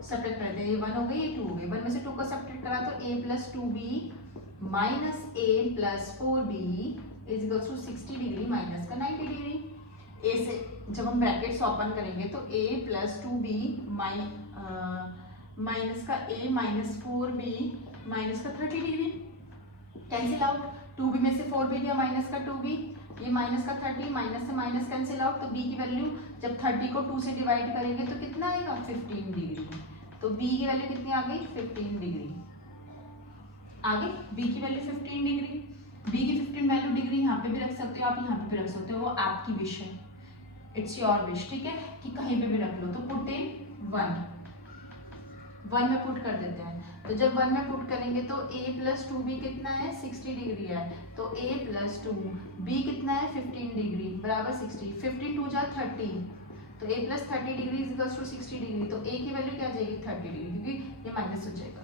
सब्ट्रैक्ट कर देते हैं, ये 1 हो गई ये 2 हो गई, 1 में से 2 को सब्ट्रैक्ट करा तो a plus 2b minus a plus 4b is equal to 60 degree minus का 90 डिग्री। a से जब हम ब्रैकेट्स ओपन करेंगे तो a प्लस 2b माइनस का a माइनस 4b माइनस का 30 डिग्री, कैंसिल आउट, 2b में से 4b दिया माइनस का 2b, ये माइनस का 30, माइनस से माइनस कैंसिल आउट, तो b की वैल्यू जब 30 को 2 से डिवाइड करेंगे तो कितना आएगा 15 डिग्री। तो b की वैल्यू कितनी आ गई 15 डिग्री आ गई, b की वैल्यू 15 डिग्री। b की 15 वैल्यू डिग्री यहाँ पे भी रख सकते हो आप, यहाँ पे भी रख सकते हो, वो आपकी विश है, इट्स योर विश। ठीक है, कि कहीं पे भी रख लो। तो पुट इन 1 में पुट कर देते हैं, तो जब 1 में पुट करेंगे तो a प्लस 2b कितना है 60 डिग्री है, तो a प्लस 2 b कितना है 15 डिग्री बराबर 60, 15 2 जा 30, तो a plus 30 degree is equal to 60 degree, तो a की वैल्यू क्या आ जाएगी 30 डिग्री, क्योंकि ये माइनस हो जाएगा।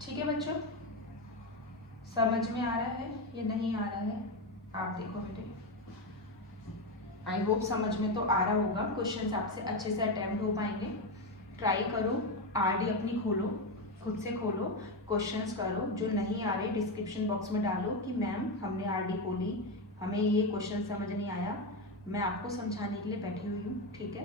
ठीक है बच्चों, समझ में आ रहा है या नहीं आ रहा है, आप देखो बेटे, आई होप समझ में तो आ रहा होगा, क्वेश्चंस आपसे अच्छे से अटेम्प्ट हो पाएंगे। ट्राई करो, आरडी अपनी खोलो, खुद से खोलो, क्वेश्चंस करो, जो नहीं आ रहे डिस्क्रिप्शन बॉक्स में डालो कि मैम हमने आरडी खोली, हमें ये क्वेश्चन समझ नहीं आया, मैं आपको समझाने के लिए बैठी हुई हूँ, ठीक है।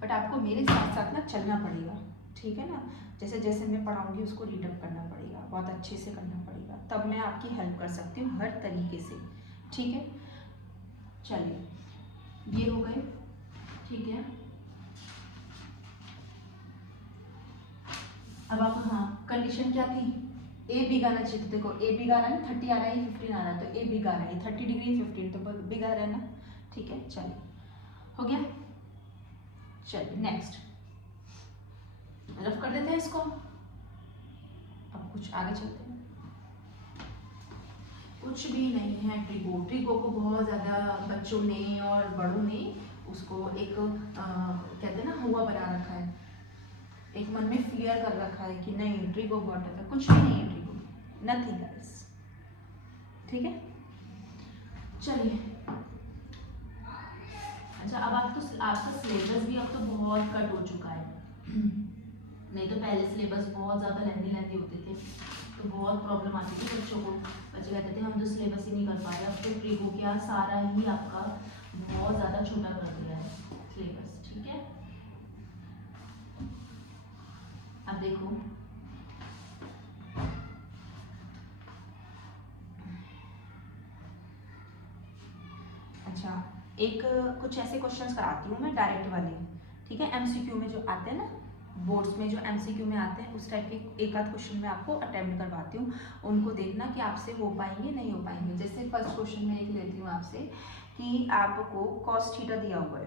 बट आपको मेरे साथ साथ ना चलना पड़ेगा, ठीक है ना। जैसे जैसे मैं पढ़ाऊँगी उसको रीडअप करना पड़ेगा, बहुत अच्छे से करना पड़ेगा, तब मैं आपकी हेल्प कर सकती हूँ हर तरीके से, ठीक है। चलिए ये हो गए, ठीक है। अब आप, हाँ, कंडीशन क्या थी, ए बिगाना चाहिए। देखो ए बिगाना है, 30 आ रहा है, 15 आ रहा है, तो ए बिगाना है, 30 डिग्री 15 तो बिगा रहा है ना, ठीक है। चलिए हो गया, चलिए नेक्स्ट रफ कर देते हैं इसको। अब कुछ आगे चलते हैं। कुछ भी नहीं है ट्रिगो। ट्रिगो को बहुत ज़्यादा बच्चों ने और बड़ों ने उसको एक कहते हैं ना हुआ बना रखा है, एक मन में फियर कर रखा है कि नहीं ट्रिगो बहुत है। कुछ भी नहीं है ट्रिगो, नथिंग गाइस, ठीक है। चलिए अच्छा, अब आपका सिलेबस भी अब तो बहुत कट हो चुका है। नहीं तो पहले सिलेबस बहुत ज़्यादा लेंदी होते थे, तो बहुत प्रॉब्लम आती थी बच्चों को। बच्चे कहते थे हम तो सिलेबस ही नहीं कर पा रहे। अब तो ट्रिगो क्या सारा ही आपका बहुत ज़्यादा छोटा कर दिया है सिलेबस, ठीक है। अब देखो अच्छा, एक कुछ ऐसे क्वेश्चंस कराती हूँ मैं डायरेक्ट वाले, ठीक है। एमसीक्यू में जो आते हैं ना, बोर्ड्स में जो एमसीक्यू में आते हैं उस टाइप के एक आध क्वेश्चन मैं आपको अटेम्प्ट करवाती हूँ, उनको देखना कि आपसे हो पाएंगे नहीं हो पाएंगे। जैसे फर्स्ट क्वेश्चन में एक लेती हूँ आपसे कि आपको कॉस थीटा दिया हुआ है,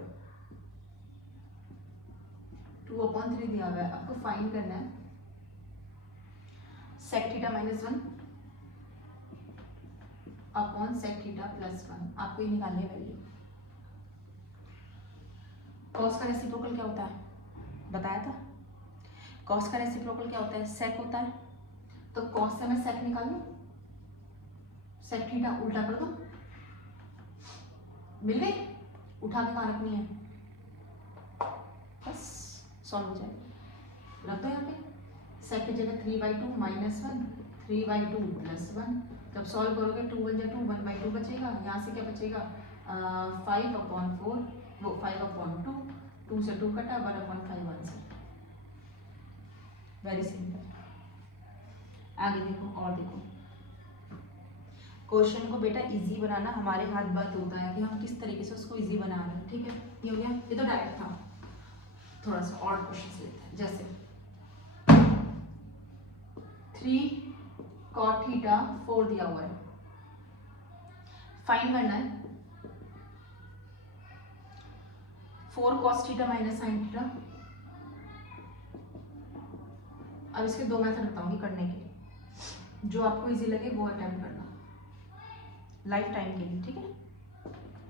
2/3 दिया हुआ है, आपको फाइंड करना है sec theta -1 upon sec theta +1, आपको ये निकालनी है वैल्यू। कॉस का रेसिप्रोकल क्या होता है बताया था, कॉस का रेसिप्रोकल क्या होता है, सेक होता है। तो कॉस से मैं सेक निकाल लूं, सेक थीटा उल्टा कर दो, मिल गई, उठा के कहाँ रखनी है, बस सॉल्व हो जाएगा। रख दो यहाँ पे, सेक की जगह 3/2 -1, 3/2 +1। जब सॉल्व करोगे 2 1 2 1/2 बचेगा। यहाँ से क्या बचेगा 5/4, वो 5/2, 2 से 2 कटा, 1/5 आंसर। Very simple. आगे देखो और देखो, क्वेश्चन को बेटा इजी बनाना हमारे हाथ बात होता है कि हम किस तरीके से उसको इजी बना रहे हैं, ठीक है। ये हो गया, ये तो डायरेक्ट था। थोड़ा सा और क्वेश्चन लेते हैं, जैसे 3 cot थीटा 4 दिया हुआ है, फाइंड करना है 4 cos theta minus sin theta. अब इसके दो मेथड बताऊंगी करने के, जो आपको इजी लगे वो अटेम्प्ट करना लाइफ टाइम के लिए, ठीक है।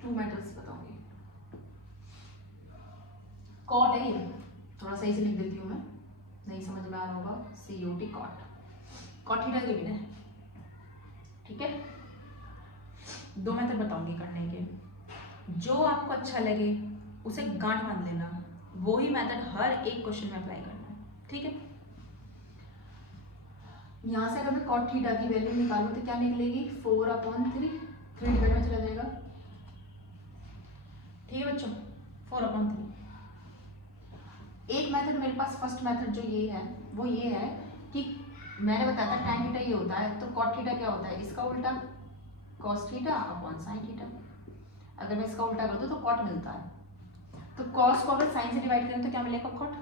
2 मेथड्स बताऊंगी। कॉट है ये, थोड़ा सही से लिख देती हूँ मैं, नहीं समझ में आ रहा होगा, COT cot, cot theta given है, ठीक है। दो मेथड बताऊंगी करने के, जो आपको अच्छा लगे उसे गांठ बांध लेना, वो ही मेथड हर एक क्वेश्चन में अप्लाई करना है, ठीक है। यहाँ से अगर मैं कॉट थीटा की वैल्यू निकालूं तो क्या निकलेगी 4/3, 3 डिवाइड में चला जाएगा, ठीक है बच्चों, 4/3। एक मेथड मेरे पास, फर्स्ट मेथड जो ये है वो ये है कि मैंने बताया था tan थीटा ये होता है, तो कॉट थीटा क्या होता है, इसका उल्टा cos theta upon sin theta. अगर मैं इसका उल्टा कर दूं तो कॉट मिलता है, तो cos को अगर sin से डिवाइड करें तो क्या मिलेगा कॉट।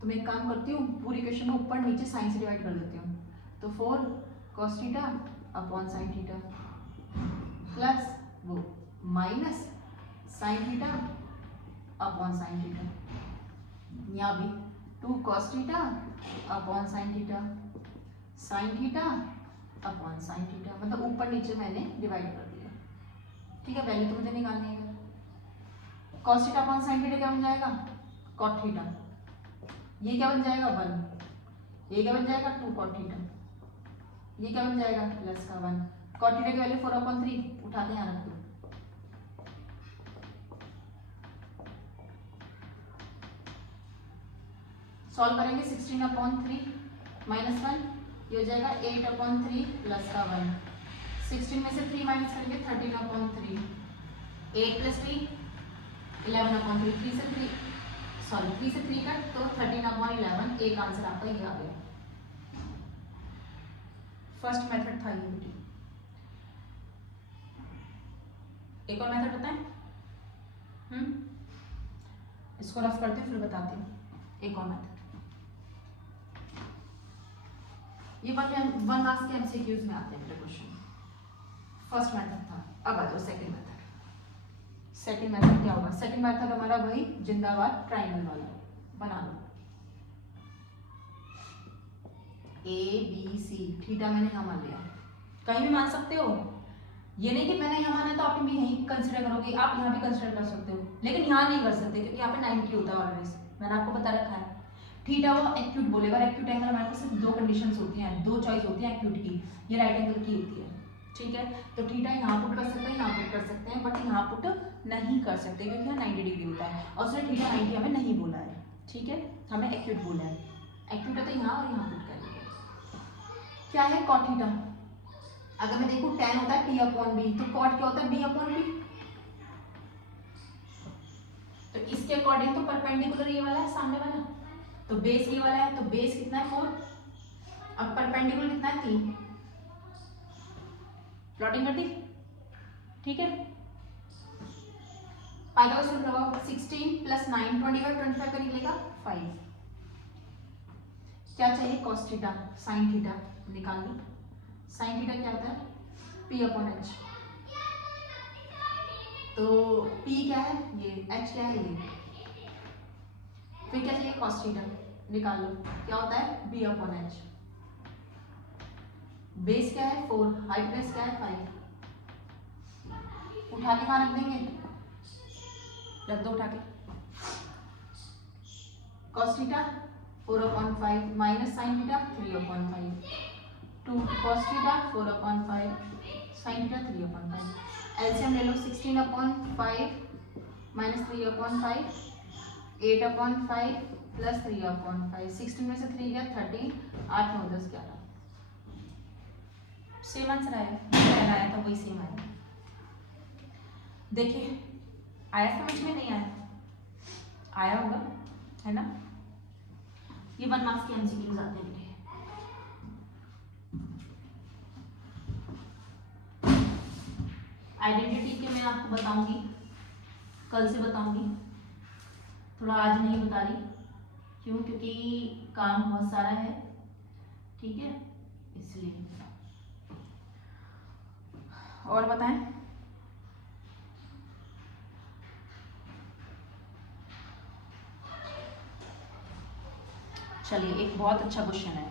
तो मैं एक काम करती हूँ, पूरी क्वेश्चन को ऊपर नीचे sin से डिवाइड कर देती हूँ, तो 4 cos theta upon sin theta plus वो minus sin theta upon sin theta, यहाँ भी 2 cos theta upon sin theta, sin theta upon sin theta, मतलब ऊपर नीचे मैंने डिवाइड कर दिया, ठीक है। वैल्यू तो मुझे निकालनी है, cos theta upon sin theta क्या बन जाएगा cot थीटा, ये क्या बन जाएगा 1, ये क्या बन जाएगा 2 cot थीटा, ये क्या बन जाएगा प्लस का 1, cot थीटा की वैल्यू 4/3, उठा के यहाँ रख दो, सॉल्व करेंगे 16/3 माइनस 1, ये हो जाएगा 8/3 प्लस का 1। 16 में से 3 माइनस करेंगे 13/3, 8 प्लस 3 11/3, 3 से 3 कट तो 13/11। एक आंसर आपका ये आ गया। फर्स्ट मेथड था ये बेटी। एक और मेथड बताएं? इसको रफ करते हैं फिर बताती हूँ एक और मेथड। ये 1 मार्क्स के एमसीक्यूज में आते हैं मेरे क्वेश्चन। फर्स्ट मेथड था, अब आ जाओ सेकंड मेथड। सेकंड मेथड क्या होगा? सेकंड मेथड हमारा वही जिंदाबाद ट्राइंगल वाला, बना लो। ए बी सी, थीटा मैंने यहाँ मान लिया, कहीं भी मान सकते हो, ये नहीं कि मैंने यहाँ माना तो आप भी यहीं कंसिडर करोगे, आप यहाँ भी कंसिडर कर सकते हो, लेकिन यहाँ नहीं कर सकते क्योंकि यहाँ पे 90 होता है ऑलवेज, मैंने आपको बता रखा है। थीटा वो एक्यूट बोलेगा, एक्यूट एंगल हमारे पास सिर्फ 2 कंडीशंस होती हैं, 2 चॉइस होती है एक्यूट की, ये राइट एंगल की होती है, ठीक है। तो थीटा यहाँ पुट कर सकते हैं, यहाँ पुट कर सकते हैं, बट यहाँ पुट नहीं कर सकते क्योंकि यहाँ 90 डिग्री होता है और उसने थीटा 90 हमें नहीं बोला है, ठीक है, हमें एक्यूट बोला है। एक्यूट है तो यहाँ और यहाँ पुट करेंगे। क्या है कॉट थीटा? अगर मैं देखूं tan होता है p/b, तो कॉट क्या होता है b/b। तो इसके अकॉर्डिंग तो परपेंडिकुलर ये वाला है सामने वाला, तो बेस ये वाला है, तो बेस कितना है 4, अब परपेंडिकुलर कितना है 3। प्लॉटिंग कर दी, ठीक है। पाइथागोरस थ्योरम लगाओ, 16 + 9 25 का निकलेगा 5। क्या चाहिए? cos थीटा, sin थीटा निकाल लो। sin थीटा क्या होता है? p/h। तो p क्या है? ये h क्या है? ये। फिर क्या चाहिए? cos थीटा निकाल लो, क्या होता है? b/h। बेस क्या है? 4, हाइट बेस क्या है? 5। उठा के कहाँ रख देंगे? रख दो उठा के। cos theta 4/5 minus sin theta 3/5, 2 cos theta 4/5 sin theta 3/5। LCM ले लो, 16/5 माइनस 3/5 8/5 प्लस 3/5। 16 में से 3 गया 13, 8 9 10 11। सेम आंसर आया था वही सेम आया। देखिए आया समझ में? नहीं आया? आया होगा, है ना। ये 1 मार्क्स के एमसीक्यूज आते हैं। आइडेंटिटी के मैं आपको बताऊंगी, कल से बताऊंगी, थोड़ा आज नहीं बता रही, क्यों? क्योंकि काम बहुत सारा है, ठीक है, इसलिए। और बताएं? चलिए एक बहुत अच्छा क्वेश्चन है,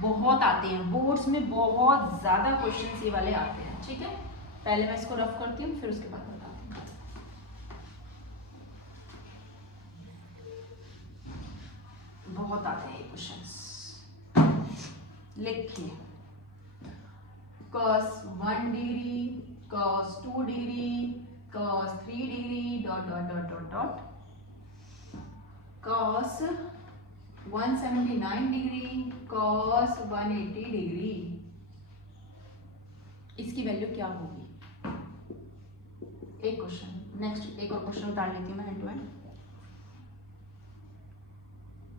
बहुत आते हैं बोर्ड्स में, बहुत ज्यादा क्वेश्चन ये वाले आते हैं, ठीक है। पहले मैं इसको रफ करती हूँ फिर उसके बाद बताती हूँ। बहुत आते हैं ये क्वेश्चंस। लिखिए cos 1 degree, cos 2 degree, cos 3 degree dot dot dot dot dot, cos 179 degree, cos 180 degree, इसकी वैल्यू क्या होगी? एक क्वेश्चन। नेक्स्ट एक और क्वेश्चन उतार लेती हूँ मैं हैंड टू हैंड।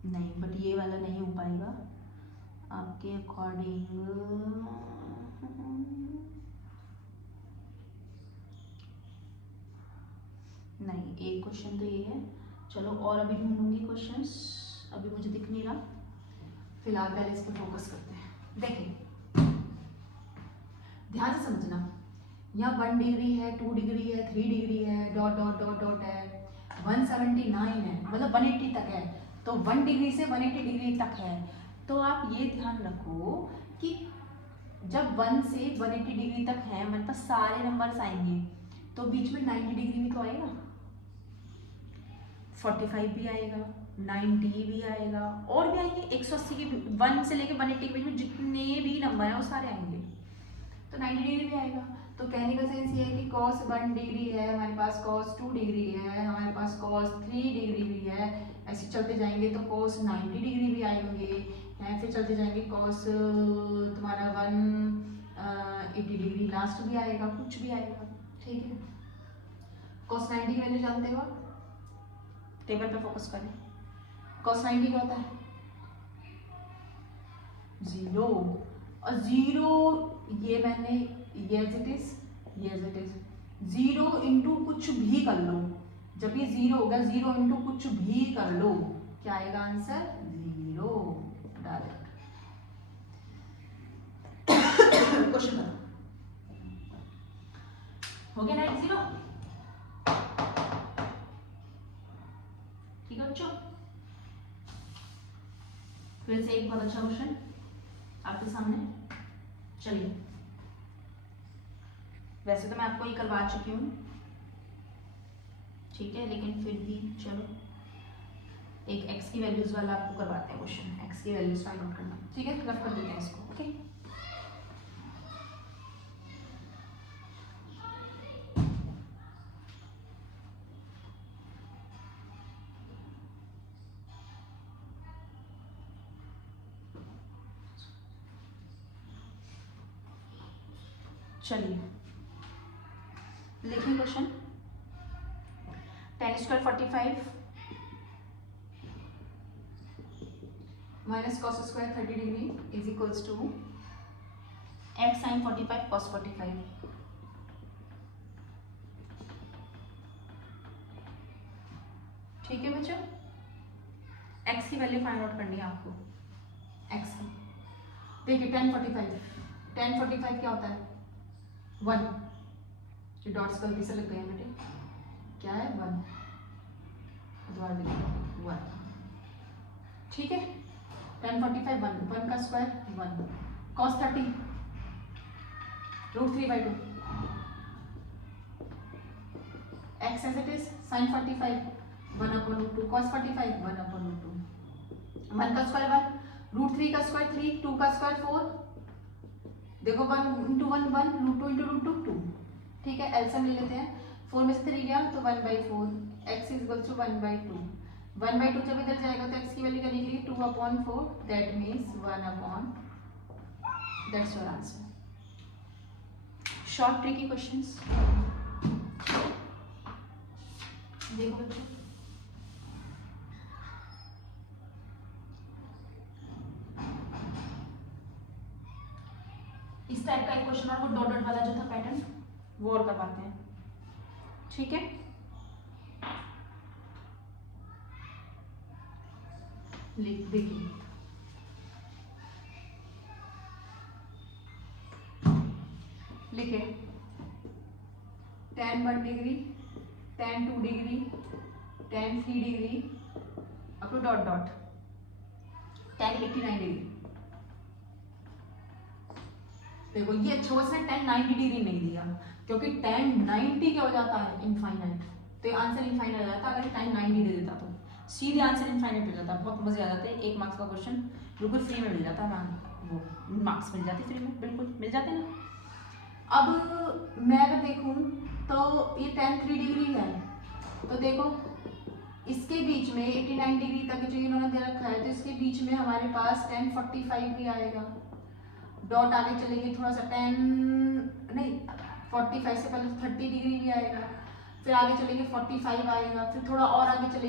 नहीं, बट ये वाला नहीं हो पाएगा आपके अकॉर्डिंग। नहीं, एक क्वेश्चन तो ये है, चलो और अभी ढूंढूंगी क्वेश्चंस, अभी मुझे दिख नहीं रहा, फिलहाल पहले इस पर फोकस करते हैं। देखिए ध्यान से समझना, यहाँ 1 डिग्री है, 2 डिग्री है, 3 डिग्री है, डॉट डॉट डॉट डॉट है, 179 है, मतलब 180 तक है, तो 1 डिग्री से 180 डिग्री तक है। तो आप ये ध्यान रखो कि जब 1 से 180 डिग्री तक है, मतलब पास सारे नंबर्स आएंगे, तो बीच में 90 डिग्री भी तो आएगा, 45 भी आएगा, 90 भी आएगा, और भी आएंगे 180 के, 1 से लेके 180 के बीच में जितने भी नंबर हैं वो सारे आएंगे, तो 90 डिग्री भी आएगा। तो कहने का सेंस ये है कि cos 1 डिग्री है, हमारे पास cos 2 डिग्री है, हमारे पास cos 3 डिग्री भी है, ऐसे चलते जाएंगे तो cos 90 डिग्री भी आएंगे, फिर चलते जाएंगे cos तुम्हारा 180 डिग्री लास्ट भी आएगा, कुछ भी आएगा, ठीक है। cos 90 की वैल्यू जानते हो, टेबल पे फोकस करें। cos 90 क्या होता है? 0, और 0 ये मैंने ये एज इट इज 0 इंटू कुछ भी कर लो, जब ये 0 होगा 0 इंटू कुछ भी कर लो, क्या आएगा आंसर? 0 डायरेक्ट। क्वेश्चन करो, हो गया राइट? 0, ठीक है बच्चों। फिर से एक बहुत अच्छा क्वेश्चन आपके सामने, चलिए। वैसे तो मैं आपको ये करवा चुकी हूँ, ठीक है, लेकिन फिर भी चलो एक x की वैल्यूज वाला आपको करवाते हैं क्वेश्चन। x की वैल्यूज फाइंड आउट करना, ठीक है, रफ कर देते हैं इसको, ओके। चलिए लिखिए question. tan square 45 minus cos square 30 degree is equals to x sin 45 cos 45। ठीक है बच्चों, x की वैल्यू फाइंड आउट करनी है आपको। x की देखिए tan 45 क्या होता है? 1, जो डॉट्स गलती से लग गए हैं बेटे, क्या है? 1, दोबारा देखिए 1, ठीक है। tan 45 1 का square 1, cos 30 √3/2, x as it is sin 45 1/√2, cos 45 1/√2, 1 का स्क्वायर 1, √3 का स्क्वायर 3, 2 का स्क्वायर 4, देखो 1 इंटू 1 1, √2 इंटू √2 2, ठीक है। एलसीएम ले लेते हैं, 4 में से 3 गया तो 1/4, x इज इक्वल टू 1/2, 1/2 जब इधर जाएगा तो x की वैल्यू क्या निकलेगी? 2/4, that means 1/, that's your answer. Short tricky questions देखो बच्चों, इस टाइप का एक क्वेश्चन और वो डॉट डॉट वाला जो था पैटर्न वो और करवाते हैं, ठीक है। देखिए लिखे tan 1 degree, tan 2 degree, tan 3 degree up to dot dot tan 89 degree. देखो ये अच्छा हुआ इसने tan 90 डिग्री नहीं दिया, क्योंकि tan 90 क्या हो जाता है? इनफाइनाइट, तो आंसर इनफाइनाइट आ जाता। अगर tan 90 दे देता तो सीधे आंसर इनफाइनाइट हो जाता। बहुत मजे आ जाते हैं, 1 मार्क्स का क्वेश्चन बिल्कुल फ्री में मिल जाता है, वो मार्क्स मिल जाते फ्री में, बिल्कुल मिल जाते ना। अब मैं अगर देखूं तो ये tan 3 डिग्री है, तो देखो इसके बीच में 89 डिग्री तक जो इन्होंने दे रखा है, तो इसके बीच में हमारे पास tan 45 भी आएगा। डॉट आगे चलेंगे थोड़ा सा, 45 से पहले 30 डिग्री भी आएगा, फिर आगे चलेंगे 45 आएगा, फिर थोड़ा और आगे चलेंगे